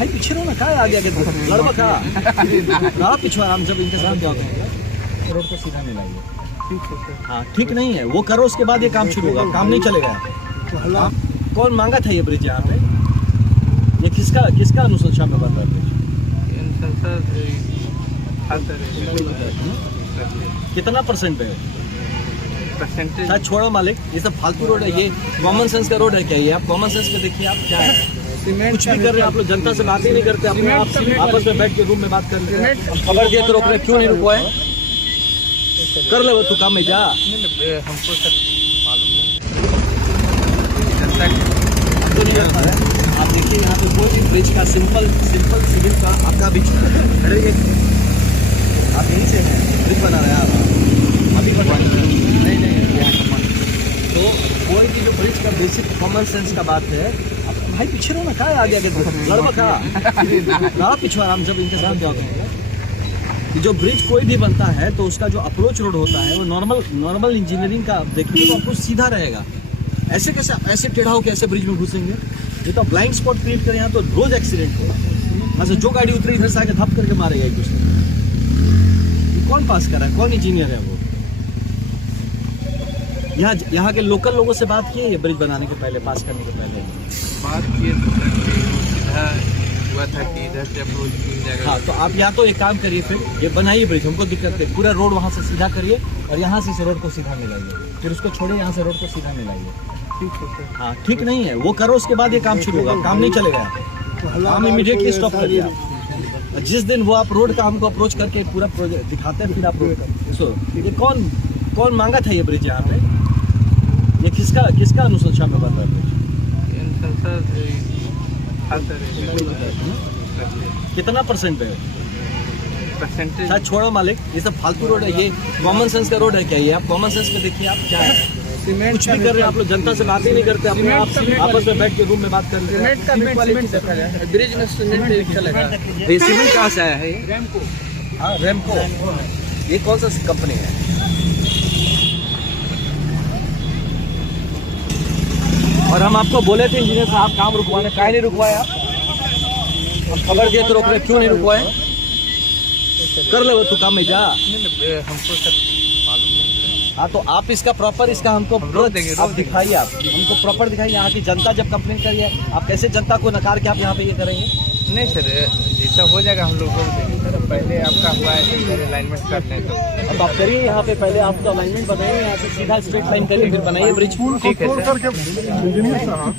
भाई पीछे रहो ना, क्या आगे आगे लड़वा कहाँ पिछवा, हम जब इंतजाम क्या होता है रोड को सीधा नहीं लाइए। हाँ ठीक नहीं है, वो करो उसके बाद ये काम शुरू होगा, काम नहीं चलेगा। कौन मांगा था ये ब्रिज यहाँ पे? ये किसका अनुशंसा में बन रहा है? कितना परसेंट है? शायद छोड़ो मालिक, ये सब फालतू रोड है, ये कॉमन सेंस का रोड है क्या? ये आप कॉमन सेंस पे देखिए, आप क्या है कुछ भी कर रहे हैं आप लोग, जनता से बात ही नहीं करते, अपने आप आपस में बैठ के रूम में बात कर रहे हैं। खबर दिए तो रोक रहे, क्यों नहीं रुकवाए? कर ले वो तू काम में जा। हमको सर मालूम है, आप देखिए यहाँ पे कोई भी ब्रिज का सिंपल सिविल का आपका बीच आप यहीं से ब्रिज बना रहे हैं आप अभी बना रहे हैं? नहीं तो कोई भी जो ब्रिज का बेसिक कॉमन सेंस का बात है, भाई पीछे रहो ना, क्या आगे आगे लड़वा कहाँ पिछवा, हम जब इंतजाम क्या होता है कि जो ब्रिज कोई भी बनता है तो उसका जो अप्रोच रोड होता है वो नॉर्मल इंजीनियरिंग का देखिए तो अप्रोच सीधा रहेगा। ऐसे कैसे ऐसे टेढ़ा होकर ऐसे ब्रिज में घुसेंगे? ये तो ब्लाइंड स्पॉट क्रिएट करें, यहाँ तो रोज एक्सीडेंट होगा। अच्छा जो गाड़ी उतरी इधर से आके धप करके मारेगा एक दूसरे। कौन पास कर रहा है, कौन इंजीनियर है वो? यहाँ के लोकल लोगों से बात की है ये ब्रिज बनाने के पहले, पास करने के पहले बात किए तो सीधा हुआ था कि इधर से अप्रोच मिल जाएगा। हाँ तो आप यहाँ तो एक काम करिए, फिर ये बनाइए ब्रिज, हमको दिक्कत है, पूरा रोड वहाँ से सीधा करिए और यहाँ से इस रोड को सीधा मिलाइए, फिर उसको छोड़िए, यहाँ से रोड को सीधा मिलाइए। ठीक है सर। हाँ ठीक नहीं है, वो करो उसके बाद ये काम शुरू होगा, काम नहीं चलेगा, काम इमीडिएटली स्टॉप करिए आप। जिस दिन वो आप रोड का हमको अप्रोच करके पूरा प्रोजेक्ट दिखाते हैं, फिर आप रोड का ये कौन मांगा था ये ब्रिज यहाँ पे? ये किसका अनुशंसा में बन रहा है? कितना परसेंट है? शायद छोड़ो मालिक, ये सब फालतू रोड है, ये कॉमन सेंस का रोड है क्या? ये आप कॉमन सेंस पे देखिए, आप क्या है कुछ भी कर रहे हैं आप लोग, जनता से बात ही नहीं करते, अपने आप आपस में बैठ के रूम में बात कर रहे हैं। ब्रिज में सीमेंट चलेगा। ये सीमेंट कहाँ से आया है? रेमको। हाँ रेमको, ये कौन सा कंपनी है? और हम आपको बोले थे इंजीनियर साहब काम रुकवाने, काहे नहीं रुकवाए आप? खबर दिए तो रोक रहे, क्यों नहीं रुकवाए? कर ले वो तू काम में जा। हमको सर मालूम है। हाँ तो आप इसका प्रॉपर हमको आप दिखाइए, आप हमको प्रॉपर दिखाइए। यहाँ की जनता जब कंप्लेन करिए, आप कैसे जनता को नकार के आप यहाँ पे ये करेंगे? नहीं सर, जैसा हो जाएगा हम लोग को सर, पहले आपका हुआ है अलाइनमेंट करने तो अब आप करिए यहाँ पे, पहले आपका अलाइनमेंट बनाइए, यहाँ से सीधा स्ट्रेट लाइन करिए, फिर बनाइए ब्रिज। ठीक है सर। इंजीनियर साहब,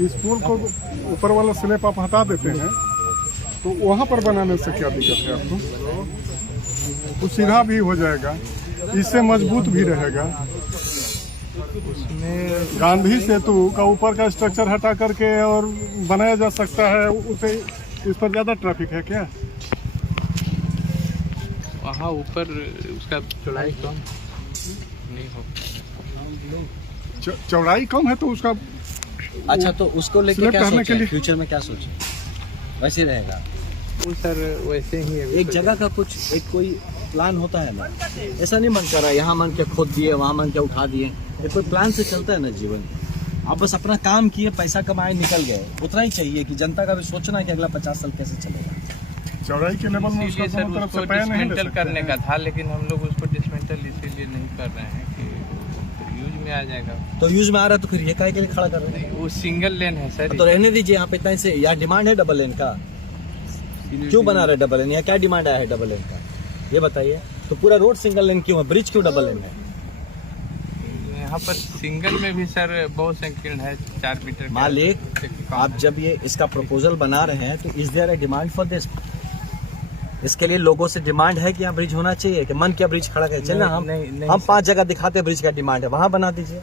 इस पुल को ऊपर वाला स्लैब आप हटा देते हैं तो वहाँ पर बनाने से क्या दिक्कत है आपको? वो सीधा भी हो जाएगा, इससे मजबूत भी रहेगा। उसमें गांधी सेतु का ऊपर का स्ट्रक्चर हटा करके और बनाया जा सकता है, उसे इस पर ज्यादा ट्रैफिक है क्या? वहाँ ऊपर उसका चौड़ाई कम नहीं हो, चौड़ाई कम है तो उसका अच्छा तो उसको लेके क्या करने के सोचा लिए फ्यूचर में, क्या सोचे? वैसे रहेगा वो सर वैसे ही है। एक जगह का कुछ एक कोई प्लान होता है ना, ऐसा नहीं मन कर रहा है यहाँ मन के खोद दिए वहाँ मन के उठा दिए, ये कोई प्लान से चलता है ना जीवन। आप बस अपना काम किए, पैसा कमाए, निकल गए, उतना ही चाहिए कि जनता का भी सोचना है कि अगला 50 साल कैसे चलेगा। चौड़ाई के लेवल में उसका सर दोनों तरफ से उसको पैन नहीं डिसमेंटल करने का था, लेकिन हम लोग उसको डिसमेंटल इसीलिए नहीं कर रहे हैं कि यूज में आ जाएगा। तो यूज में आ रहा है तो फिर ये काहे के लिए खड़ा कर रहे हैं? वो सिंगल लेन है सर। तो रहने दीजिए यहाँ पे, इतना से यहाँ डिमांड है डबल लेन का, क्यों बना रहे डबल लेन? यहाँ क्या डिमांड आया है डबल लेन का ये बताइए? तो पूरा रोड सिंगल लेन क्यों है, ब्रिज क्यों डबल लेन है? यहाँ पर सिंगल में भी सर बहुत संकीर्ण है, 4 मीटर मालिक आप जब ये इसका प्रपोजल बना रहे हैं तो is there a demand for this? इसके लिए लोगों से डिमांड है कि यहाँ ब्रिज होना चाहिए, कि मन क्या ब्रिज खड़ा कर चलना? हम 5 जगह दिखाते हैं ब्रिज का डिमांड है, वहाँ बना दीजिए।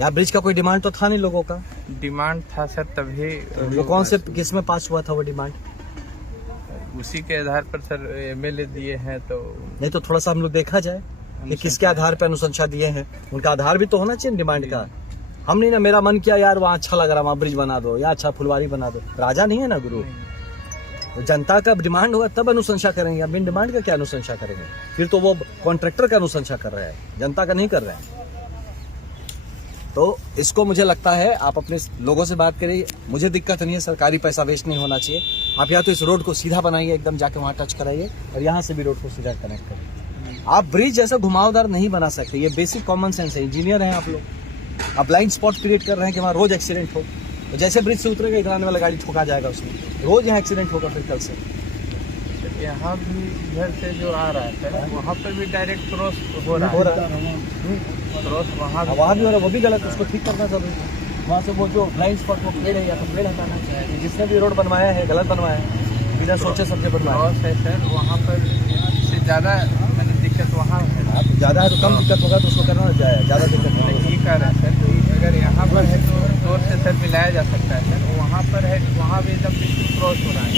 यहाँ ब्रिज का कोई डिमांड तो था नहीं लोगों का। डिमांड था सर, तभी वो कौन से किस में पास हुआ था वो डिमांड? उसी के आधार पर सर एमएलए दिए हैं। तो नहीं तो थोड़ा सा हम लोग देखा जाए कि किसके आधार पर अनुशंसा दिए हैं, उनका आधार भी तो होना चाहिए डिमांड का। हम नहीं ना, मेरा मन किया यार वहाँ अच्छा लग रहा, वहाँ ब्रिज बना दो या अच्छा फुलवारी बना दो, राजा नहीं है ना गुरु। तो जनता का डिमांड होगा तब अनुशंसा करेंगे, बिन डिमांड का क्या अनुशंसा करेंगे? फिर तो वो कॉन्ट्रैक्टर का अनुशंसा कर रहा है, जनता का नहीं कर रहा है। तो इसको मुझे लगता है आप अपने लोगों से बात करिए, मुझे दिक्कत नहीं है, सरकारी पैसा वेस्ट नहीं होना चाहिए। आप या तो इस रोड को सीधा बनाइए, एकदम जाके वहाँ टच कराइए, और यहाँ से भी रोड को सीधा कनेक्ट करिए। आप ब्रिज जैसा घुमावदार नहीं बना सकते, ये बेसिक कॉमन सेंस है। इंजीनियर हैं आप लोग, आप ब्लाइंड स्पॉट क्रिएट कर रहे हैं कि वहाँ रोज एक्सीडेंट हो। तो जैसे ब्रिज से उतरेगा इधर आने वाला गाड़ी ठोका जाएगा, उसमें रोज यहाँ एक्सीडेंट होगा फिर कल से। यहाँ भी इधर से जो आ रहा है सर, वहाँ पर भी डायरेक्ट क्रॉस हो रहा है, क्रॉस वहाँ वहाँ भी हो रहा है, वो भी गलत है, उसको ठीक करना जरूरी है। वहाँ से वो जो ब्लाइंड स्पॉट वो पेड़ है, या तो पेड़ हटाना चाहिए। जिसने भी रोड बनवाया है गलत बनवाया है, बिना सोचे समझे बनवाया क्रॉस है सर, वहाँ पर इससे ज़्यादा मैंने दिक्कत वहाँ है। है। ज़्यादा है तो कम दिक्कत होगा, तो उसको करना जाए, ज़्यादा दिक्कत नहीं होगा। ये कर रहा है सर, तो अगर यहाँ पर है तो रोड से सर मिलाया जा सकता है सर, वहाँ पर है वहाँ भी एकदम बिल्कुल क्रॉस हो रहा है।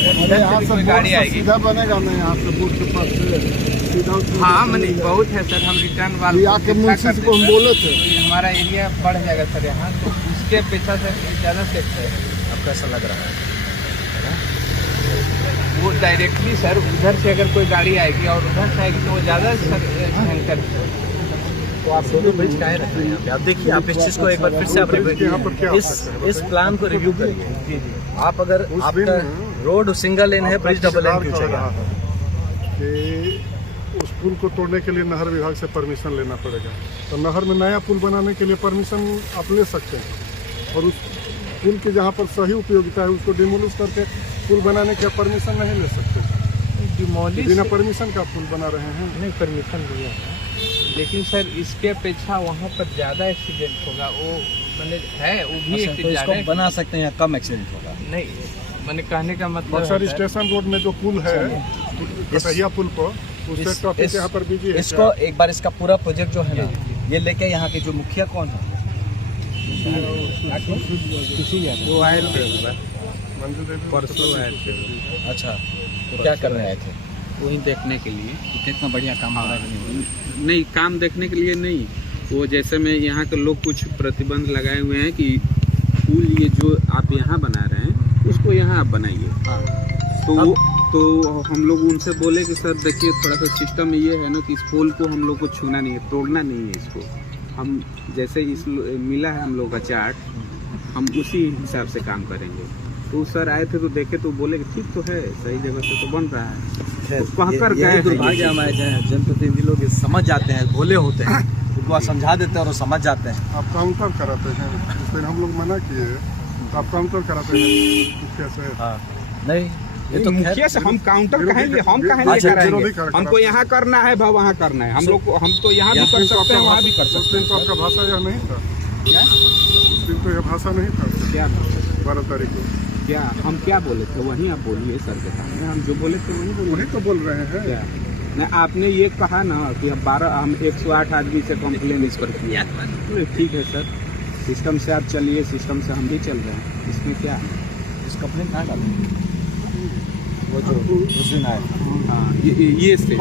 अगर इधर से भी कोई गाड़ी आएगी सीधा बनेगा नहीं, यहाँ से बूथ के पास से सीधा। हाँ मैंने बहुत है सर, हम रिटर्न वाले आके मुंशी को हम बोले थे, हमारा एरिया बढ़ जाएगा सर यहाँ, तो उसके अपेक्षा सर ज़्यादा सेफ है। अब कैसा लग रहा है? वो डायरेक्टली सर उधर से अगर कोई गाड़ी आएगी और उधर से आएगी तो वो ज़्यादा भयंकर है। तो आप दोनों ब्रिज काहे रख रहे हैं यहाँ पे? आप देखिए, आप इस चीज़ को एक बार फिर से आप इस प्लान को रिव्यू करिए। आप अगर आपका रोड सिंगल लेन है, ब्रिज डबल लेन क्यों चाहिए? कि उस पुल को तोड़ने के लिए नहर विभाग से परमिशन लेना पड़ेगा। तो नहर में नया पुल बनाने के लिए परमिशन आप ले सकते हैं, और उस पुल की जहाँ पर सही उपयोगिता है उसको डिमोलिश करके पुल बनाने की परमिशन नहीं ले सकते। डिमोलिश बिना परमिशन का पुल बना रहे हैं। नहीं, परमिशन दिया है, लेकिन सर इसके अपेक्षा वहाँ पर ज़्यादा एक्सीडेंट होगा। वो मैंने है, वो भी तो ज़्यादा इसको बना सकते हैं, कम एक्सीडेंट होगा। नहीं, मैंने कहने का मतलब बक्सर स्टेशन रोड में जो पुल है, कटहिया पुल को, उससे ट्रैफिक यहाँ पर बिजी है। इसको एक बार इसका पूरा प्रोजेक्ट जो है ना, ये लेके यहाँ के जो मुखिया कौन है, वो आए थे परसों आए थे। अच्छा, तो क्या कर रहे थे? वही देखने के लिए। कितना बढ़िया काम हो रहा है। नहीं, काम देखने के लिए नहीं, वो जैसे में यहाँ के लोग कुछ प्रतिबंध लगाए हुए हैं कि पुल ये जो आप यहाँ बना रहे हैं उसको यहाँ आप बनाइए। तो हम लोग उनसे बोले कि सर देखिए, थोड़ा सा सिस्टम ये है ना कि इस पुल को हम लोग को छूना नहीं है, तोड़ना नहीं है इसको। हम जैसे इस मिला है हम लोग का चार्ट, हम उसी हिसाब से काम करेंगे। तो सर आए थे तो देखे तो बोले कि ठीक तो है, सही जगह से तो बन रहा है। वहाँ कर गए दुर्भाग्य हमारे जनप्रतिनिधि लोग समझ जाते हैं, भोले होते हैं, उनको आप समझा देते हैं और वो समझ जाते हैं। आप काउंटर कराते हैं, उस दिन हम लोग मना किए, आप काउंटर कराते हैं मुखिया से। हाँ, नहीं, ये तो मुखिया से हम काउंटर कहेंगे, हम कहेंगे कराएंगे। हमको यहाँ करना है, वहाँ करना है। हम लोग को, हम तो यहाँ भी कर सकते हैं, वहाँ भी कर सकते हैं। उस दिन तो आपका भाषा यह नहीं था, उस दिन तो यह भाषा नहीं था। क्या 12 तारीख को क्या हम क्या बोले थे? वहीं आप बोलिए सर के सामने, हम जो बोले थे वही तो बोल रहे हैं। क्या नहीं, आपने ये कहा ना कि हम 108 आदमी से कंप्लेन इस पर किया। ठीक है सर, सिस्टम से आप चलिए, सिस्टम से हम भी चल रहे हैं, इसमें क्या है? इस कंप्लेन कहाँ डालें? वो जो उस दिन आए, हाँ, ये से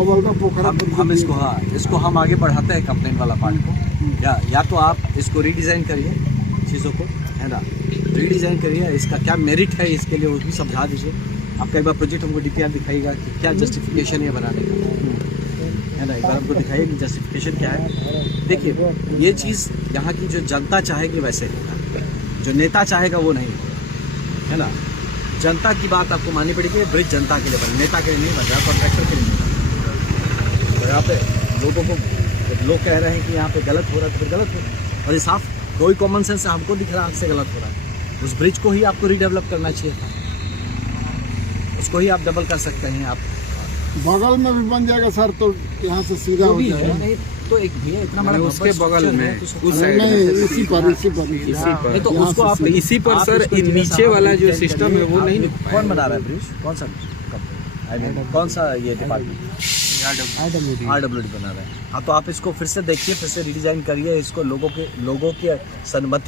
हम इसको हम आगे बढ़ाते हैं कंप्लेन वाला पार्ट को। या तो आप इसको रीडिज़ाइन करिए चीज़ों को, है ना, रीडिज़ाइन करिए, इसका क्या मेरिट है इसके लिए वो भी समझा दीजिए। आपका एक बार प्रोजेक्ट हमको DPR दिखाइएगा कि क्या जस्टिफिकेशन है बनाने का, है ना, एक बार हमको दिखाइए कि जस्टिफिकेशन क्या है। देखिए, ये चीज़ यहाँ की जो जनता चाहेगी वैसे होगा, जो नेता चाहेगा वो नहीं, है ना। जनता की बात आपको माननी पड़ेगी। ब्रिज जनता के लिए बने, नेता के लिए नहीं बन रहा, कॉन्ट्रैक्टर के लिए नहीं बन रहा। तो यहाँ पे लोगों को, लोग कह रहे हैं कि यहाँ पे गलत हो रहा है तो फिर गलत हो रहा है, और ये साफ कोई कॉमन सेंस हमको दिख रहा है आपसे गलत हो रहा है। उस ब्रिज को ही आपको रीडेवलप करना चाहिए था, उसको ही आप डबल कर सकते हैं। आप बगल में भी बन जाएगा सर, तो यहाँ से सीधा हो जाएगा। नहीं तो एक भैया इतना बड़ा उसके बगल में उस इसी पर नहीं तो उसको आप इसी पर सर नीचे वाला जो सिस्टम है वो नहीं। कौन बना रहा है ब्रिज? कौन सा कौन सा ये डिपार्टमेंट? RWD बना रहा है। हाँ, तो आप इसको फिर से देखिए, फिर से रिडिजाइन करिए, इसको लोगों के सहमति